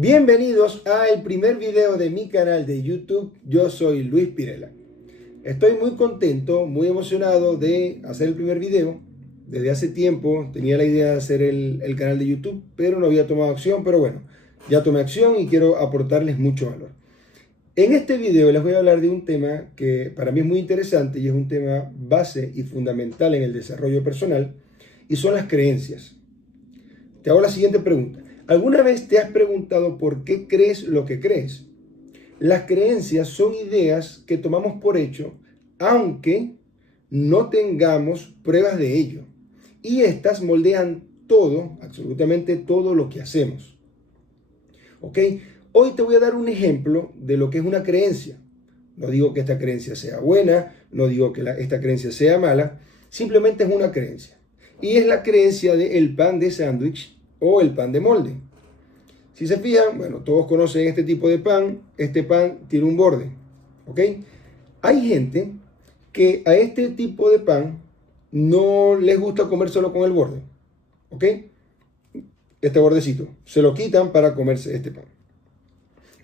Bienvenidos al primer video de mi canal de YouTube. Yo soy Luis Pirela. Estoy muy contento, muy emocionado de hacer el primer video. Desde hace tiempo tenía la idea de hacer el canal de YouTube, pero no había tomado acción. Pero bueno, ya tomé acción y quiero aportarles mucho valor. En este video les voy a hablar de un tema que para mí es muy interesante y es un tema base y fundamental en el desarrollo personal, y son las creencias. Te hago la siguiente pregunta. ¿Alguna vez te has preguntado por qué crees lo que crees? Las creencias son ideas que tomamos por hecho, aunque no tengamos pruebas de ello. Y estas moldean todo, absolutamente todo lo que hacemos. ¿Ok? Hoy te voy a dar un ejemplo de lo que es una creencia. No digo que esta creencia sea buena, no digo que esta creencia sea mala, simplemente es una creencia. Y es la creencia del pan de sándwich o el pan de molde. Si se fijan, bueno, todos conocen este tipo de pan. Este pan tiene un borde, ¿ok? Hay gente que a este tipo de pan no les gusta comer solo con el borde, ¿ok? Este bordecito, se lo quitan para comerse este pan.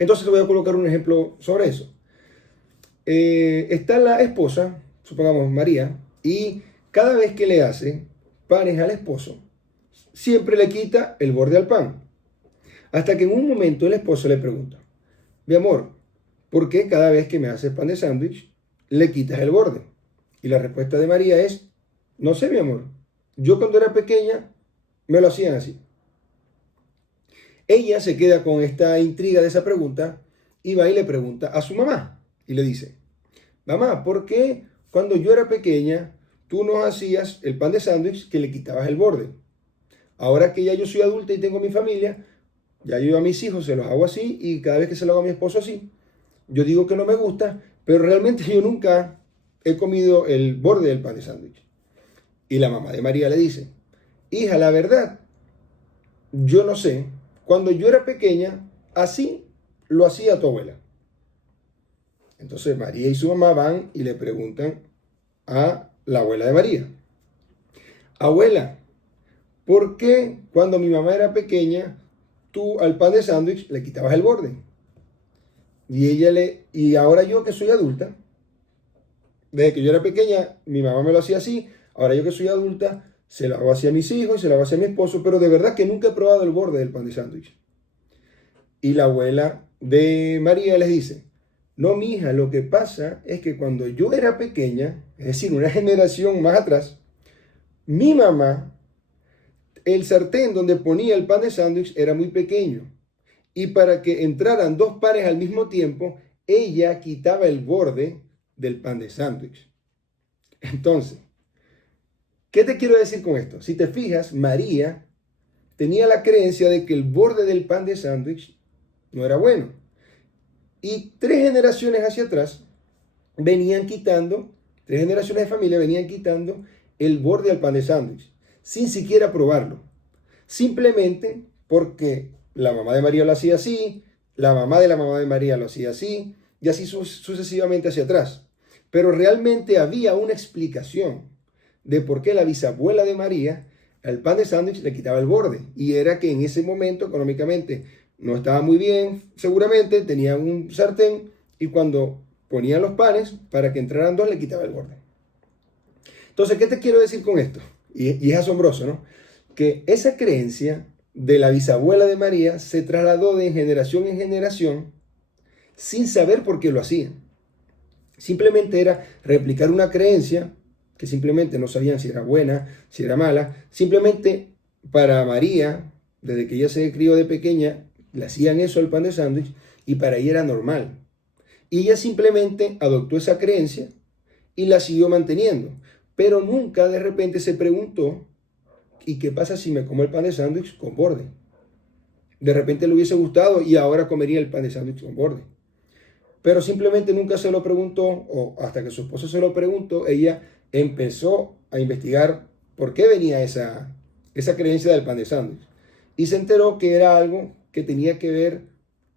Entonces te voy a colocar un ejemplo sobre eso. Está la esposa, supongamos María, y cada vez que le hace panes al esposo, siempre le quita el borde al pan. Hasta que en un momento el esposo le pregunta: mi amor, ¿por qué cada vez que me haces pan de sándwich le quitas el borde? Y la respuesta de María es: no sé, mi amor, yo cuando era pequeña me lo hacían así. Ella se queda con esta intriga de esa pregunta y va y le pregunta a su mamá y le dice: mamá, ¿por qué cuando yo era pequeña tú no hacías el pan de sándwich que le quitabas el borde? Ahora que ya yo soy adulta y tengo mi familia, ya yo a mis hijos se los hago así, y cada vez que se lo hago a mi esposo así, yo digo que no me gusta, pero realmente yo nunca he comido el borde del pan de sándwich. Y la mamá de María le dice: hija, la verdad, yo no sé, cuando yo era pequeña, así lo hacía tu abuela. Entonces María y su mamá van y le preguntan a la abuela de María: abuela, ¿por qué cuando mi mamá era pequeña tú al pan de sándwich le quitabas el borde? Y ahora yo que soy adulta, desde que yo era pequeña, mi mamá me lo hacía así, ahora yo que soy adulta, se lo hago así a mis hijos, se lo hago así a mi esposo, pero de verdad que nunca he probado el borde del pan de sándwich. Y la abuela de María les dice: no, mija, lo que pasa es que cuando yo era pequeña, es decir, una generación más atrás, mi mamá, el sartén donde ponía el pan de sándwich era muy pequeño. Y para que entraran dos panes al mismo tiempo, ella quitaba el borde del pan de sándwich. Entonces, ¿qué te quiero decir con esto? Si te fijas, María tenía la creencia de que el borde del pan de sándwich no era bueno. Y tres generaciones hacia atrás venían quitando, tres generaciones de familia venían quitando el borde al pan de sándwich, sin siquiera probarlo. Simplemente porque la mamá de María lo hacía así, la mamá de María lo hacía así, y así sucesivamente hacia atrás. Pero realmente había una explicación de por qué la bisabuela de María al pan de sándwich le quitaba el borde. Y era que en ese momento económicamente no estaba muy bien, seguramente, tenían un sartén y cuando ponían los panes para que entraran dos le quitaba el borde. Entonces, ¿qué te quiero decir con esto? Y es asombroso, ¿no? Que esa creencia de la bisabuela de María se trasladó de generación en generación sin saber por qué lo hacían. Simplemente era replicar una creencia que simplemente no sabían si era buena, si era mala. Simplemente para María, desde que ella se crió de pequeña, le hacían eso al pan de sándwich y para ella era normal. Y ella simplemente adoptó esa creencia y la siguió manteniendo. Pero nunca de repente se preguntó: ¿y qué pasa si me como el pan de sándwich con borde? De repente le hubiese gustado y ahora comería el pan de sándwich con borde. Pero simplemente nunca se lo preguntó, o hasta que su esposo se lo preguntó, ella empezó a investigar por qué venía esa creencia del pan de sándwich. Y se enteró que era algo que tenía que ver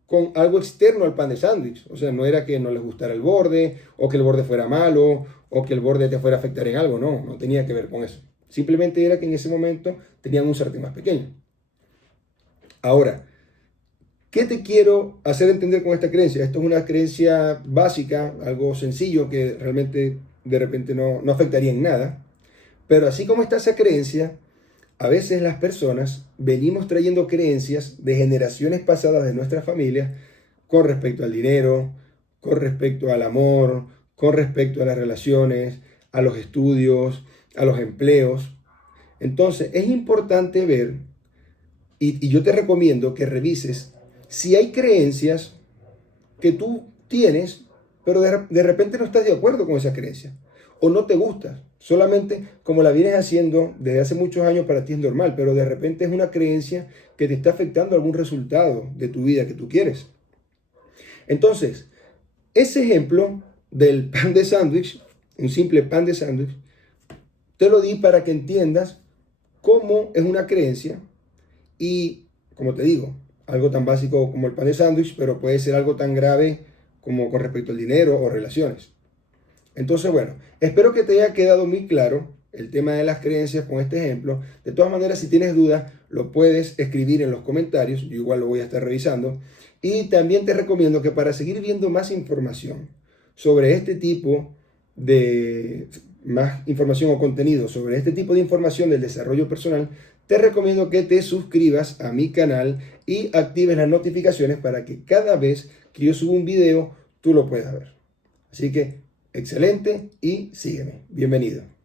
con algo externo al pan de sándwich. O sea, no era que no les gustara el borde, o que el borde fuera malo, o que el borde te fuera a afectar en algo. No, no tenía que ver con eso. Simplemente era que en ese momento tenían un sartén más pequeño. Ahora, ¿Qué te quiero hacer entender con esta creencia? Esto es una creencia básica, algo sencillo que realmente de repente no afectaría en nada. Pero así como está esa creencia, a veces las personas venimos trayendo creencias de generaciones pasadas de nuestra familia con respecto al dinero, con respecto al amor, con respecto a las relaciones, a los estudios, a los empleos. Entonces es importante ver, y yo te recomiendo que revises si hay creencias que tú tienes, pero de repente no estás de acuerdo con esa creencia o no te gusta. Solamente como la vienes haciendo desde hace muchos años para ti es normal, pero de repente es una creencia que te está afectando algún resultado de tu vida que tú quieres. Entonces, ese ejemplo del pan de sándwich, un simple pan de sándwich, te lo di para que entiendas cómo es una creencia y, como te digo, algo tan básico como el pan de sándwich, pero puede ser algo tan grave como con respecto al dinero o relaciones. Entonces, bueno, espero que te haya quedado muy claro el tema de las creencias con este ejemplo. De todas maneras, si tienes dudas, lo puedes escribir en los comentarios. Yo igual lo voy a estar revisando. Y también te recomiendo que para seguir viendo más información sobre este tipo de, más información o contenido sobre este tipo de información del desarrollo personal, te recomiendo que te suscribas a mi canal y actives las notificaciones para que cada vez que yo suba un video, tú lo puedas ver. Así que excelente y sígueme. Bienvenido.